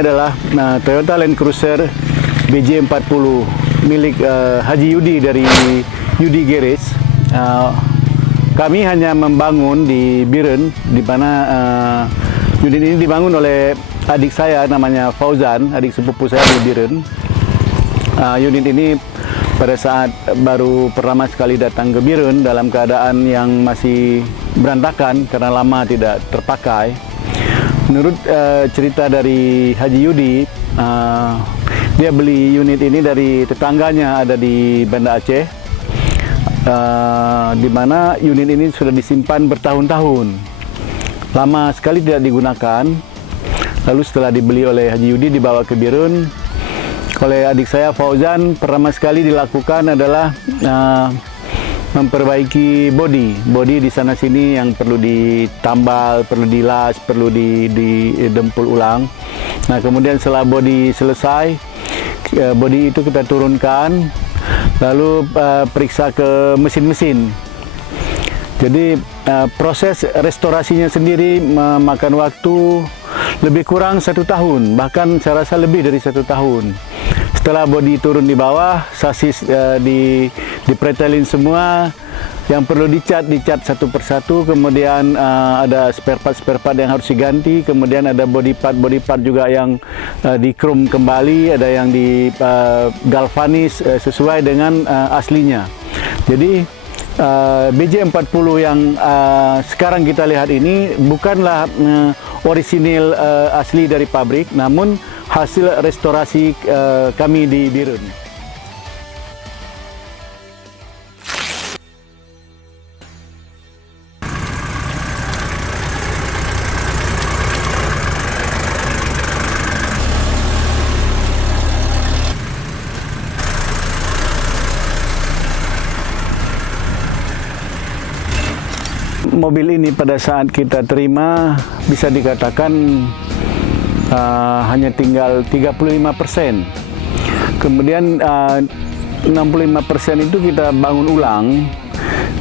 adalah Toyota Land Cruiser BJ40 milik Haji Yudi dari Yudi Garage. Kami hanya membangun di Biren, di mana unit ini dibangun oleh adik saya namanya Fauzan, adik sepupu saya di Biren. Unit ini pada saat baru pertama sekali datang ke Biren dalam keadaan yang masih berantakan karena lama tidak terpakai. Menurut cerita dari Haji Yudi, dia beli unit ini dari tetangganya ada di Banda Aceh, di mana unit ini sudah disimpan bertahun-tahun, lama sekali tidak digunakan. Lalu setelah dibeli oleh Haji Yudi dibawa ke Biren oleh adik saya Fauzan. Pertama sekali dilakukan adalah memperbaiki bodi di sana sini yang perlu ditambal, perlu dilas, perlu didempul ulang. Nah, kemudian setelah bodi selesai, bodi itu kita turunkan, lalu periksa ke mesin-mesin. Jadi proses restorasinya sendiri memakan waktu lebih kurang 1 tahun, bahkan saya rasa lebih dari 1 tahun. Setelah bodi turun di bawah, sasis dipretelin semua, yang perlu dicat satu persatu, kemudian ada spare part yang harus diganti, kemudian ada body part juga yang di chrome kembali, ada yang di galvanis sesuai dengan aslinya. Jadi BJ40 yang sekarang kita lihat ini bukanlah orisinil asli dari pabrik, namun hasil restorasi kami di Biren. Mobil ini pada saat kita terima bisa dikatakan hanya tinggal 35%. Kemudian 65% itu kita bangun ulang,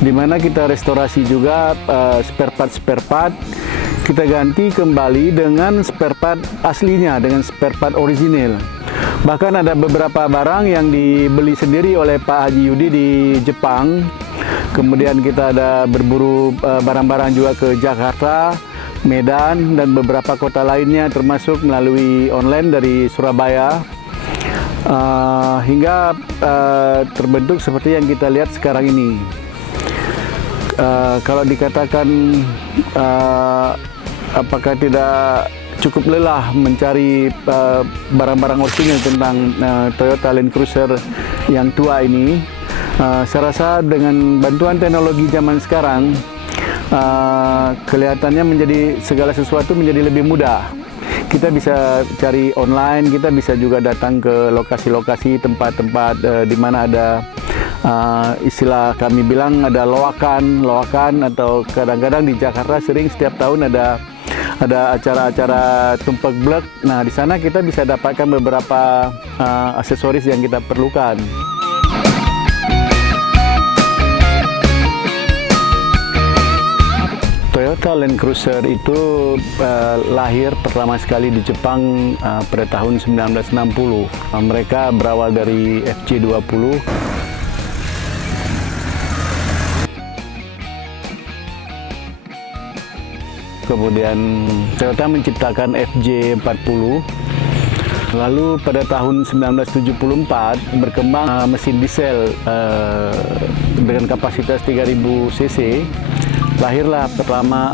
di mana kita restorasi juga spare part kita ganti kembali dengan spare part aslinya, dengan spare part orisinil. Bahkan ada beberapa barang yang dibeli sendiri oleh Pak Haji Yudi di Jepang. Kemudian kita ada berburu barang-barang juga ke Jakarta, Medan, dan beberapa kota lainnya, termasuk melalui online dari Surabaya, hingga terbentuk seperti yang kita lihat sekarang ini. Kalau dikatakan apakah tidak cukup lelah mencari barang-barang orisinil tentang Toyota Land Cruiser yang tua ini, saya rasa dengan bantuan teknologi zaman sekarang, kelihatannya menjadi segala sesuatu menjadi lebih mudah. Kita bisa cari online, kita bisa juga datang ke lokasi-lokasi, tempat-tempat di mana ada istilah kami bilang ada loakan atau kadang-kadang di Jakarta sering setiap tahun ada acara-acara tumpak blek. Nah, di sana kita bisa dapatkan beberapa aksesoris yang kita perlukan. Toyota Land Cruiser itu lahir pertama sekali di Jepang pada tahun 1960. Mereka berawal dari FJ20. Kemudian Toyota menciptakan FJ40. Lalu pada tahun 1974 berkembang mesin diesel dengan kapasitas 3000 cc. Lahirlah pertama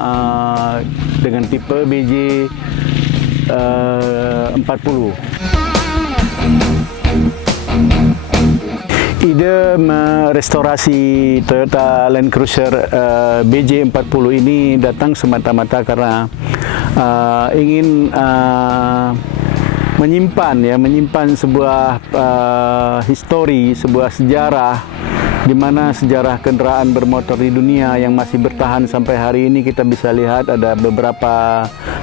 dengan tipe BJ40. Ide merestorasi Toyota Land Cruiser BJ40 ini datang semata-mata karena ingin menyimpan sebuah histori, sebuah sejarah, di mana sejarah kendaraan bermotor di dunia yang masih bertahan sampai hari ini. Kita bisa lihat ada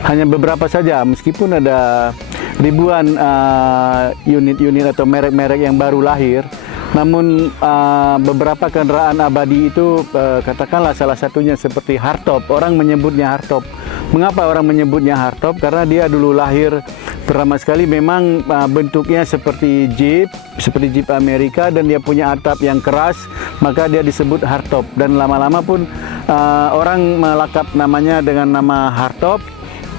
hanya beberapa saja, meskipun ada ribuan unit-unit atau merek-merek yang baru lahir, namun beberapa kendaraan abadi itu, katakanlah salah satunya seperti hardtop. Orang menyebutnya hardtop. Mengapa orang menyebutnya hardtop? Karena dia dulu lahir Pertama sekali memang bentuknya seperti Jeep Amerika, dan dia punya atap yang keras, maka dia disebut hardtop. Dan lama-lama pun orang melakap namanya dengan nama hardtop,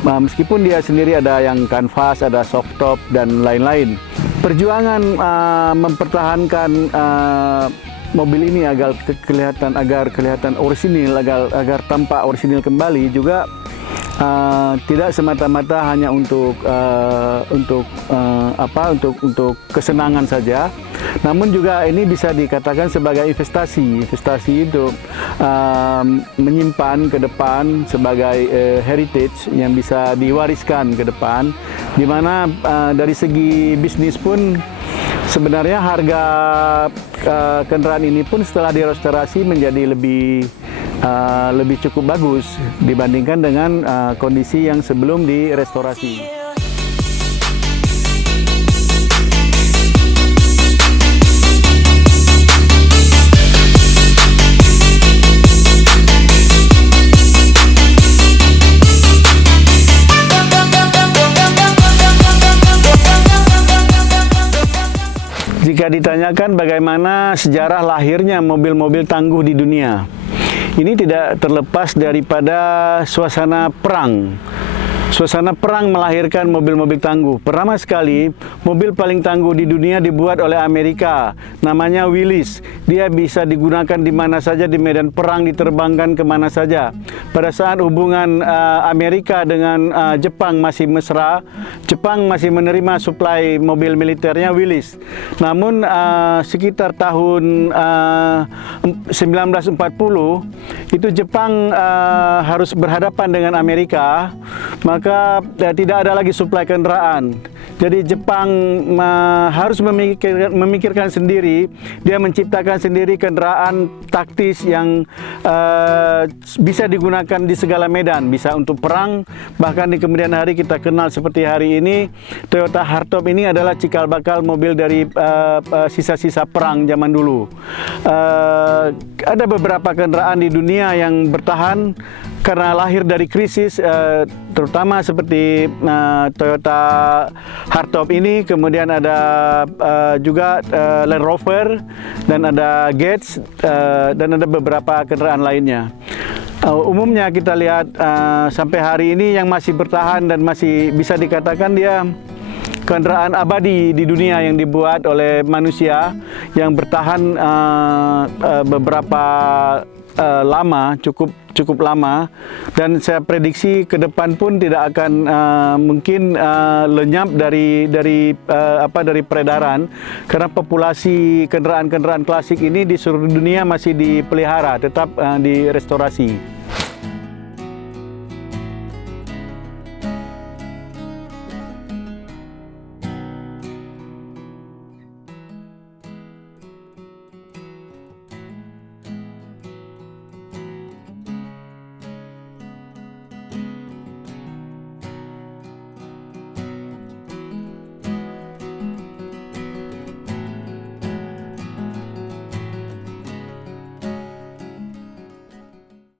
meskipun dia sendiri ada yang kanvas, ada softtop dan lain-lain. Perjuangan mempertahankan mobil ini agar kelihatan orisinil, agar tampak orisinil kembali juga tidak semata-mata hanya untuk kesenangan saja, namun juga ini bisa dikatakan sebagai investasi untuk menyimpan ke depan sebagai heritage yang bisa diwariskan ke depan, di mana dari segi bisnis pun sebenarnya harga kendaraan ini pun setelah direstorasi menjadi lebih cukup bagus dibandingkan dengan kondisi yang sebelum direstorasi. Jika ditanyakan bagaimana sejarah lahirnya mobil-mobil tangguh di dunia, ini tidak terlepas daripada suasana perang. Suasana perang melahirkan mobil-mobil tangguh. Pertama sekali, mobil paling tangguh di dunia dibuat oleh Amerika. Namanya Willys. Dia bisa digunakan di mana saja di medan perang, diterbangkan kemana saja. Pada saat hubungan Amerika dengan Jepang masih mesra, Jepang masih menerima suplai mobil militernya Willys. Namun sekitar tahun 1940, itu Jepang harus berhadapan dengan Amerika, maka tidak ada lagi suplai kendaraan. Jadi Jepang harus memikirkan sendiri. Dia menciptakan sendiri kendaraan taktis yang bisa digunakan di segala medan, bisa untuk perang. Bahkan di kemudian hari kita kenal seperti hari ini, Toyota hardtop ini adalah cikal bakal mobil dari sisa-sisa perang zaman dulu. Ada beberapa kendaraan di dunia yang bertahan karena lahir dari krisis, terutama seperti Toyota hardtop ini, kemudian ada juga Land Rover, dan ada Gates, dan ada beberapa kendaraan lainnya. Umumnya kita lihat sampai hari ini yang masih bertahan dan masih bisa dikatakan dia kendaraan abadi di dunia yang dibuat oleh manusia, yang bertahan beberapa lama, cukup lama, dan saya prediksi ke depan pun tidak akan mungkin lenyap dari peredaran, karena populasi kendaraan-kendaraan klasik ini di seluruh dunia masih dipelihara, tetap direstorasi.